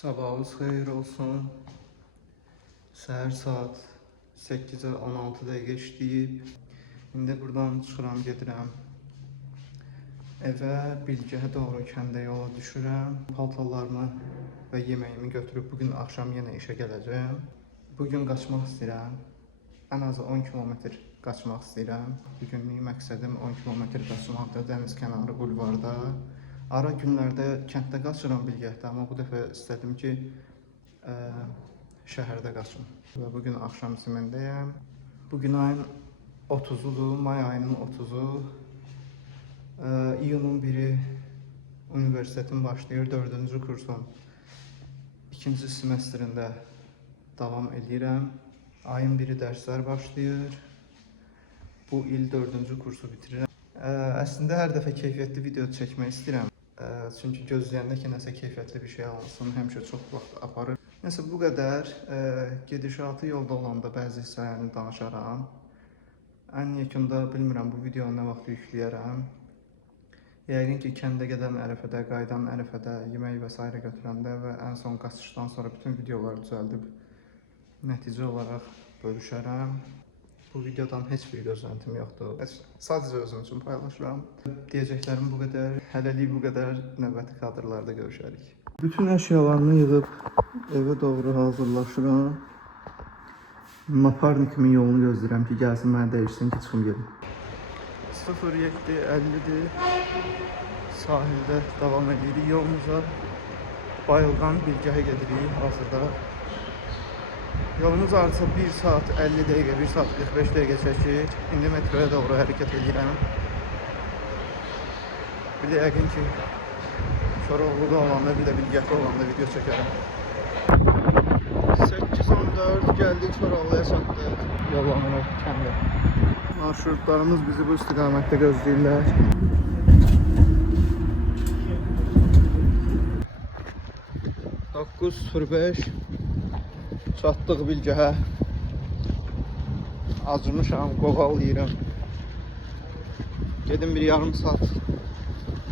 Sabahınız xeyir olsun. Səhər saat 8-ə 16 dəqiqə işləyib. İndi buradan çıxıram, gedirəm evə, Bilgəyə doğru kəndə yola düşürəm. Paltarlarımı və yeməyimi götürüb bugün axşam yenə işə gələcəm. Bugün qaçmaq istəyirəm. Ən azı 10 kilometr qaçmaq istəyirəm. Bugünlük məqsədim 10 kilometr qaçmaqdır dəniz kənarı bulvarda. Ara günlərdə kənddə qaçıram Bilgəhdə, amma bu dəfə istədim ki, şəhərdə qaçım. Və bugün axşam Simendəyəm. Bugün ayın 30-udur, may ayının 30-u. İyunun 1-i universitetim başlayır, 4-cü kursun 2-ci semestrində davam edirəm. Ayın 1-i dərslər başlayır. Bu il 4-cü kursu bitirirəm. Əslində hər dəfə keyfiyyətli video çəkmək istəyirəm. Çünki gözləyəndə ki, nəsə keyfiyyətli bir şey alınsın, həmişə çox vaxt aparır. Nəsə bu qədər, gedişatı yolda olanda bəzi hissələrini danışaram. Ən yekunda bilmirəm bu videonu nə vaxt yükləyərəm. Yəqin ki, kəndə gedən ərəfədə, qayıdan ərəfədə, yemək və s. götürəndə və ən son qaçışdan sonra bütün videoları düzəldib nəticə olaraq bölüşərəm. Bu videodan heç bir gözləntim yoxdur. Sadəcə özüm üçün paylaşıram. Deyəcəklərim bu qədər. Hələlik bu qədər. Növbəti kadrlarda görüşərik. Bütün əşyalarımı yığıb evə doğru hazırlaşıram. Naparnikimin yolunu gözləyirəm ki, gəlsin mənə dəyişsin ki, çıxım gedim. 07:50-dir. Sahildə davam edirik yolumuza. Bayılğan Bilgəhə gedirik hazırda. Yolumuz artıq 1 saat 50 dəqiqə, 1 saat 45 dəqiqə çəkir. İndi metroya doğru hərəkət edirəm. Bir də yəqin ki, Koroğlu'da olanda, bir də Bilgəhdə olanda video çəkərəm. 8:14 gəldik, Koroğlu'ya çatdıq. Yollanırıq kəndə. Marşrutlarımız bizi bu istiqamətdə gözləyirlər. (9:05) Çatdıq Bilgəhə. Acımışam, qoğal yeyirəm. Gedim bir yarım saat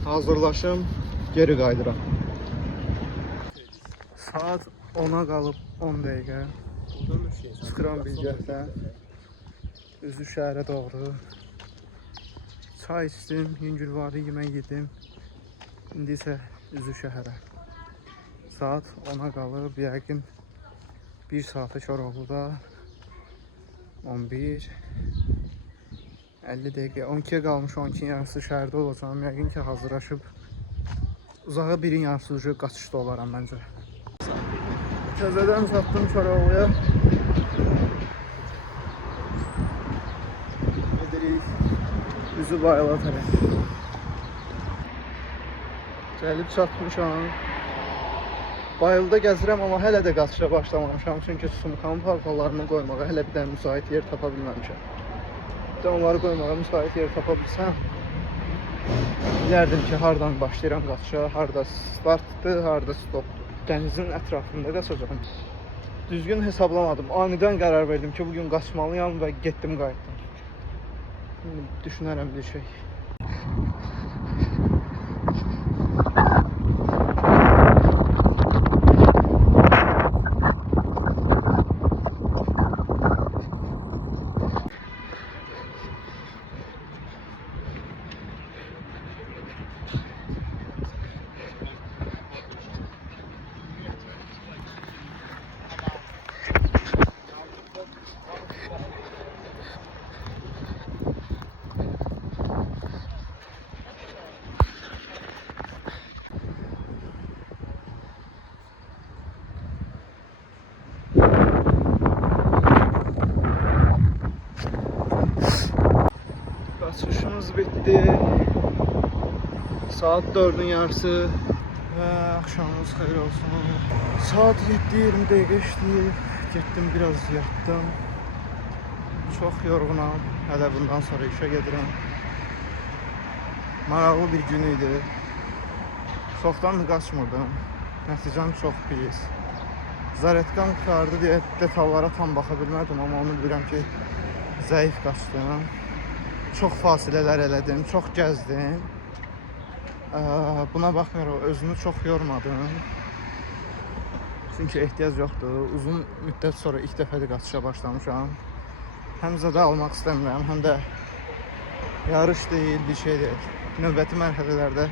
hazırlaşım, geri qayıdıram. Saat 10'a qalıb 10 dəqiqə. Çıxıram Bilgəhdən. Üzü şəhərə doğru. Çay içdim, yüngülvari yemək yedim. İndi isə üzü şəhərə. Saat 10'a qalıb, yəqin 1 saatı Koroğlu'da, 11, 50 dəqiqə, 12'ye qalmış, 12'nin yarısı şəhərdə olacağım. Yəqin ki, hazırlaşıb uzağa 1'in yarısı ucu qaçışda olaram məncə. Təzədən çatdım Koroğlu'ya. Edirik üzü bayıla tərəf. Gəlib çatmışam. Bayılda gəzirəm, amma hələ də qaçışa başlamamışam. Çünki sumkamın paltarlarını qoymağa hələ bir dənə müsait yer tapa bilməmişəm. Bir də onları qoymağa müsait yer tapa bilsəm, bilərdim ki, hardan başlayıram qaçışa, harda startdır, harda stopdur. Dənizin ətrafında qaçacağım. Düzgün hesablamadım. Anidən qərar verdim ki, bugün qaçmalıyam və getdim, qayıtdım. Düşünərəm bir şey. Qaçışımız bitti. Saat 4'ün yarısı və axşamınız xeyir olsun. Saat 7:20 dəqiqə işləyib. Getdim, biraz yatdım. Çox yorğunam. Hələ bundan sonra işə gedirəm. Maraqlı bir gün idi. Çoxdan qaçmırdım. Nəticəm çox pis. Zaretkam qurtardı deyə detallara tam baxa bilmədim, amma onu bilirəm ki, zəif qaçdım. Çox fasilələr elədim, çox gəzdim. Buna baxmayaraq özümü çox yormadım. Çünki ehtiyac yoxdur. Uzun müddət sonra ilk dəfədir qaçışa başlamışam. Həm zədə almaq istəmirəm, həm də yarış deyil, bir şey deyil. Növbəti mərhələlərdə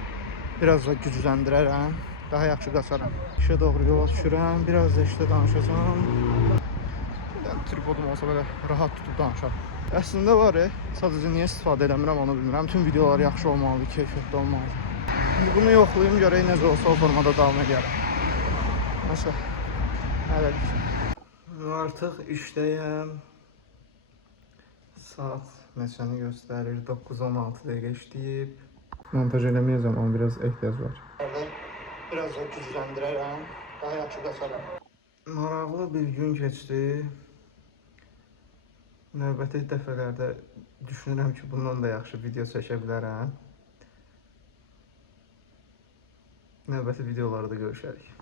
biraz da gücləndirərəm, daha yaxşı qaçaram. İşə doğru yola düşürəm, biraz da işdə danışacağam. Tripodum olsa belə rahat tutub danışaram. Əslində var, sadəcə niyə istifadə edəmirəm onu bilmirəm. Bütün videolar yaxşı olmalıdır, keyfiyyətli olmalıdır. Bunu yoxlayım, görək necə olsa o formada davam edərəm. Nəsə, hələlik. Artıq işdəyəm. Saat neçəni göstərir? 9:16 dəqiqə işləyib. Montaj eləməyəcəm, amma biraz ehtiyac var. Biraz da gücləndirərəm, daha yaxşı qaçaram. Maraqlı bir gün keçdi. Növbəti dəfələrdə düşünürəm ki, bundan da yaxşı video çəkə bilərəm. Növbəti videolarda görüşərik.